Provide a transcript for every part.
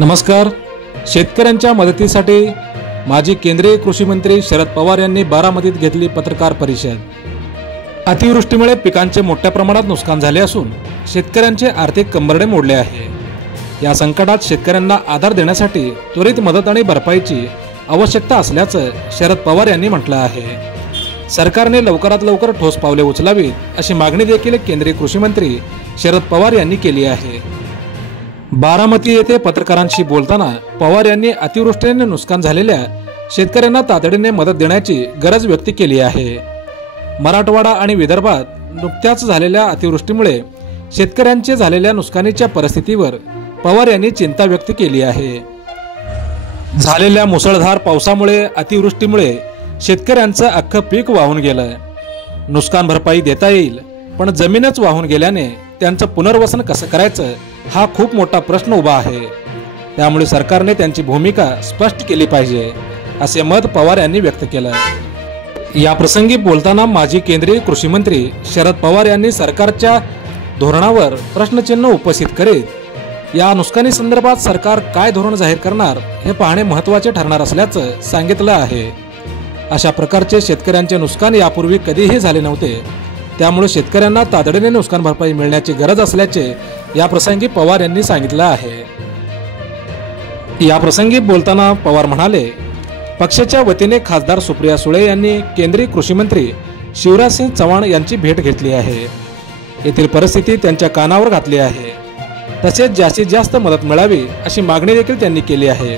नमस्कार। शेतकऱ्यांच्या मदतीसाठी माजी केंद्रीय कृषी मंत्री शरद पवार यांनी बारामतीत घेतली पत्रकार परिषद। अतिवृष्टीमुळे पिकांचे मोठ्या प्रमाणात नुकसान झाले असून शेतकऱ्यांचे आर्थिक कंबरडे मोडले आहे। या संकटात शेतकऱ्यांना आधार देण्यासाठी त्वरित मदत आणि भरपाईची आवश्यकता असल्याचं शरद पवार यांनी म्हटलं आहे। सरकारने लवकरात लवकर ठोस पावले उचलावीत अशी मागणी देखील केंद्रीय कृषी मंत्री शरद पवार यांनी केली आहे। बारामती येथे पत्रकारांशी बोलताना पवार यांनी अतिवृष्टीने नुकसान झालेल्या शेतकऱ्यांना तातडीने मदत देण्याची गरज व्यक्त केली आहे। मराठवाडा आणि विदर्भात नुकत्याच झालेल्या अतिवृष्टीमुळे शेतकऱ्यांचे झालेल्या नुकसानीच्या परिस्थितीवर पवार यांनी चिंता व्यक्त केली आहे। झालेल्या मुसळधार पावसामुळे अतिवृष्टीमुळे शेतकऱ्यांचं अख्खं पीक वाहून गेलं। नुकसान भरपाई देता येईल, पण जमीनच वाहून गेल्याने त्यांचं पुनर्वसन कसं करायचं हा खूप मोठा प्रश्न उभा आहे। त्यामुळे सरकारने त्यांची भूमिका स्पष्ट केली पाहिजे, असे मत पवार यांनी व्यक्त केलं। या प्रसंगी बोलताना माजी केंद्रीय कृषी मंत्री शरद पवार यांनी सरकारच्या धोरणावर प्रश्नचिन्ह उपस्थित करीत या नुकसानी संदर्भात सरकार काय धोरण जाहीर करणार हे पाहणे महत्त्वाचे ठरणार असल्याचं सांगितलं आहे। अशा प्रकारचे शेतकऱ्यांचे नुकसान यापूर्वी कधीही झाले नव्हते, त्यामुळे शेतकऱ्यांना तातडीने नुकसान भरपाई मिळण्याची गरज असल्याचे या प्रसंगी पवार यांनी सांगितलं आहे। या प्रसंगी बोलताना पवार म्हणाले, पक्षाच्या वतीने खासदार सुप्रिया सुळे यांनी केंद्रीय कृषी मंत्री शिवराजसिंग चौहान यांची भेट घेतली आहे। येथील परिस्थिती त्यांच्या कानावर घातली आहे। तसेच जास्तीत जास्त मदत मिळावी अशी मागणी देखील त्यांनी केली आहे।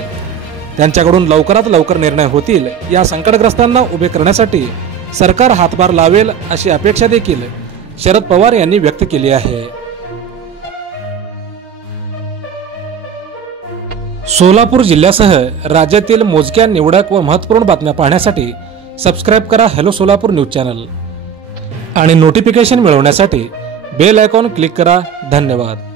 त्यांच्याकडून लवकरात लवकर निर्णय होतील, या संकटग्रस्तांना उभे करण्यासाठी सरकार हातभार लावेल अशी अपेक्षा देखील शरद पवार यांनी व्यक्त केली आहे। सोलापूर जिल्ह्यासह राज्यातील मोजक्या निवडक व महत्त्वपूर्ण बातम्या पाहण्यासाठी सबस्क्राइब करा हॅलो सोलापूर न्यूज चॅनल आणि नोटिफिकेशन मिळवण्यासाठी बेल आयकॉन क्लिक करा। धन्यवाद।